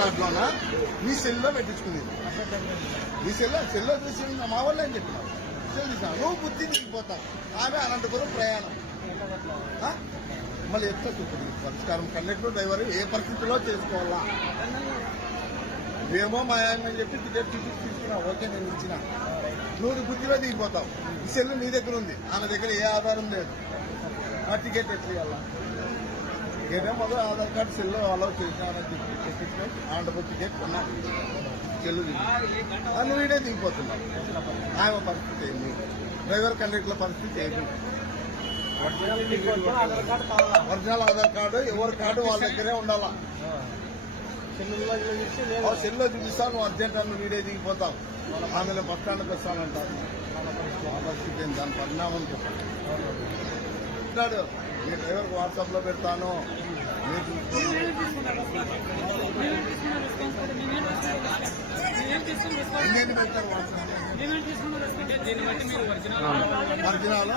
కార్డులోనా మీ సెల్లో పెట్టించుకునేది మీ సెల్లో సెల్లో చూసి మా వాళ్ళు అని చెప్పినావు సెల్ నువ్వు బుద్ధి దిగిపోతావు ఆమె అనంతపురం ప్రయాణం. మళ్ళీ ఎట్లా చూపుతుంది పరిష్కారం కండక్టర్ డ్రైవర్ ఏ పరిస్థితిలో చేసుకోవాలా? ఏమో మా ఆయన చెప్పి టికెట్ టికెట్ తీసుకున్నా. ఓకే నేను ఇచ్చిన. నువ్వు బుద్ధిలో దిగిపోతావు. ఈ సెల్ నీ దగ్గర ఉంది. ఆమె దగ్గర ఏ ఆధారం లేదు. ఆ టికెట్ ఎట్లా ఇవ్వాలా మొదలు ఆధార్ కార్డు సెల్ అలౌ చేసినారని చెప్పి చెప్పించుకొని ఆంధ్రప్రదేశ్ టికెట్ కొన్నా చెల్లు దిగి వీడే నువ్వు ఆమె పరిస్థితి ఏంది? డ్రైవర్ కండక్టర్ల పరిస్థితి ఏంటి ఒరిజినల్ ఆధార్ కార్డు ఎవరి కార్డు వాళ్ళ దగ్గరే ఉండాలా? సెల్లో చూపిస్తాను అర్జెంట్ అని వీడే దిగిపోతావు. ఆమెలో బస్ స్టాండ్కి వస్తానంటారు. పరిస్థితి దాని పరిణామం చెప్పండి. అంటాడు మీ డ్రైవర్కి వాట్సాప్లో పెడతాను. ఎన్ని పెడతారు వాట్సాప్ ఒరిజినల్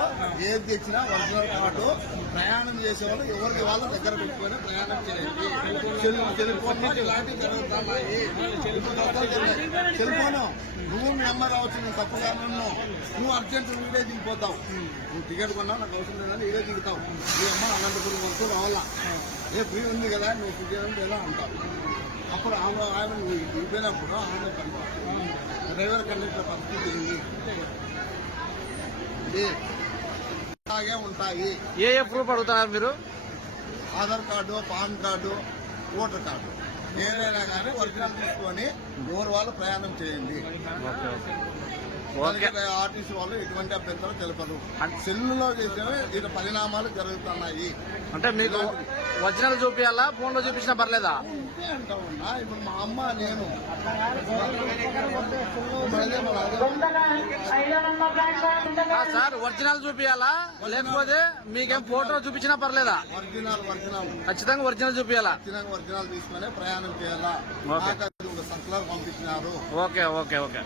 ఏది తెచ్చినా ఒరిజినల్ కార్డు ప్రయాణం చేసే వాళ్ళు ఎవరికి వాళ్ళ దగ్గర పెట్టుకొని ప్రయాణం చేయాలి ఫోన్ ఇలాంటివి జరుగుతున్నాయి సెల్ ఫోన్ నువ్వు మీ అమ్మ రావచ్చు నేను నువ్వు అర్జెంట్ వీడే దిగిపోతావు నువ్వు టికెట్ కొన్నావు నాకు అవసరం లేదని ఇదే దిగుతావు మీ అమ్మ అనంతపురం వరకు రావాలా? ఏ ఫ్రీ ఉంది కదా నువ్వు టికెట్ ఎలా అంటావు? అప్పుడు ఆమె ఆమె నువ్వు దిగిపోయినప్పుడు ఆమె. డ్రైవర్ కండక్టర్ పరిస్థితి ఏంది ఇది అలాగే ఉంటాయి. ఏ ఏ ప్రూఫ్ అడుగుతున్నారు మీరు? Aadhaar card PAN card voter card. ఏదైనా కానీ ఒరిజినల్ తీసుకొని ఎవరు వాళ్ళు ప్రయాణం చేయండి. ఆర్టీసీ వాళ్ళు ఎటువంటి అభ్యంతరం తెలుపరు. అన్- సెల్లులో చేసేవి దీని పరిణామాలు జరుగుతున్నాయి. అంటే మీకు ఒరిజినల్ చూపించాలా ఫోన్లో చూపించినా పర్లేదా? ఇప్పుడు మా అమ్మ నేను. సార్ ఒరిజినల్ చూపించాలా లేకపోతే మీకేం ఫోటో చూపించినా పర్లేదా? Original original. ఖచ్చితంగా ఒరిజినల్ చూపించాలా ఖచ్చితంగా ఒరిజినల్ తీసుకునే ప్రయాణం చేయాలా? సర్కులర్ పంపించినారు. Okay okay okay.